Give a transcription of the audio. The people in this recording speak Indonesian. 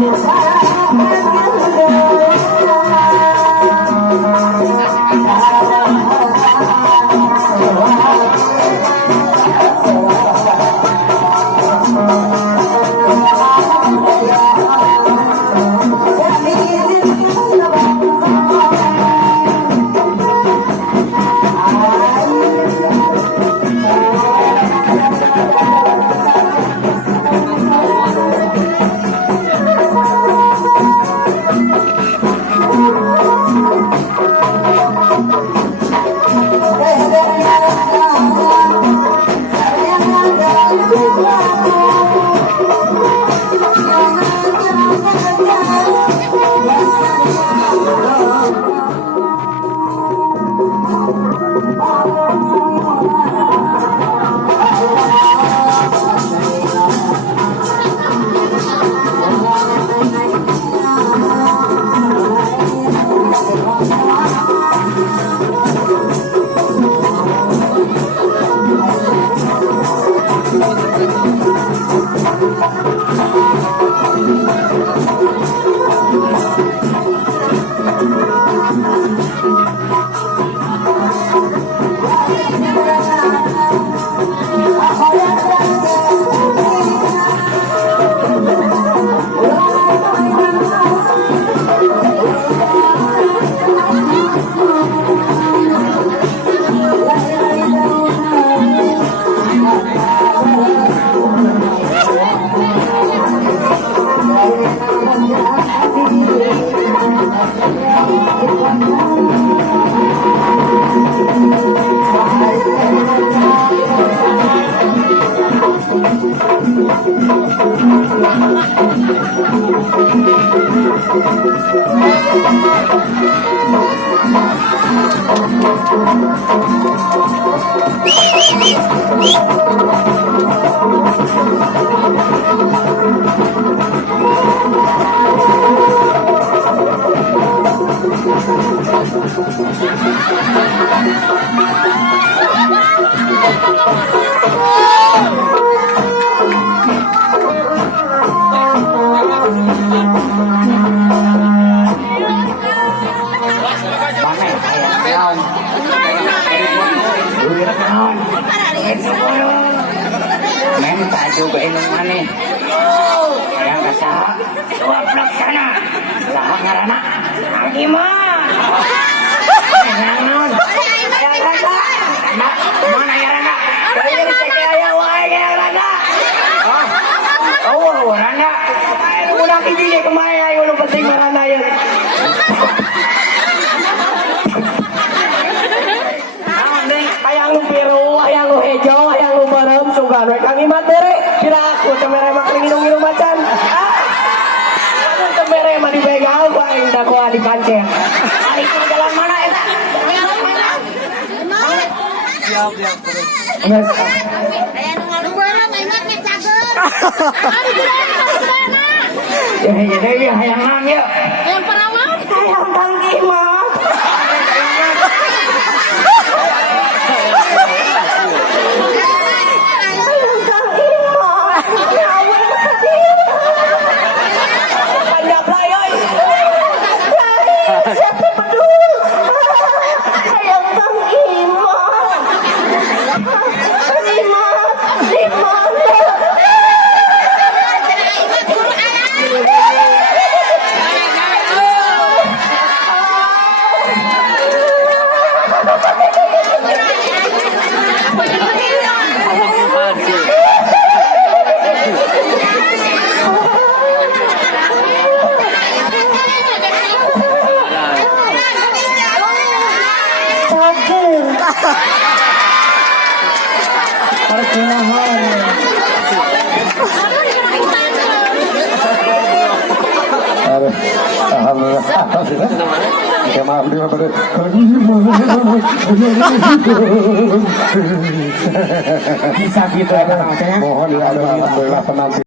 Bye. Minta juga inung aneh yang kasaha suap laksana saha ngarana Agimah naon aya raga anak mana aya raga dari cek aya wae aya raga oh randa udah hiji kemae ayo nu penting marana ya hayang nu biru hayang nu hejo hayang nu barem sugan we Kang Imat bere kira aku temere mak nginum-nginum macan temere mah dibegal ku aing da ku dipancen ari ke jalan mana eta siap terus yes nu barem ingat ke cager ari gede ya hayang nang ya hayang perawan hayang Kang Imat Bisa gitu ya, mohon ya, alhamdulillah penanti.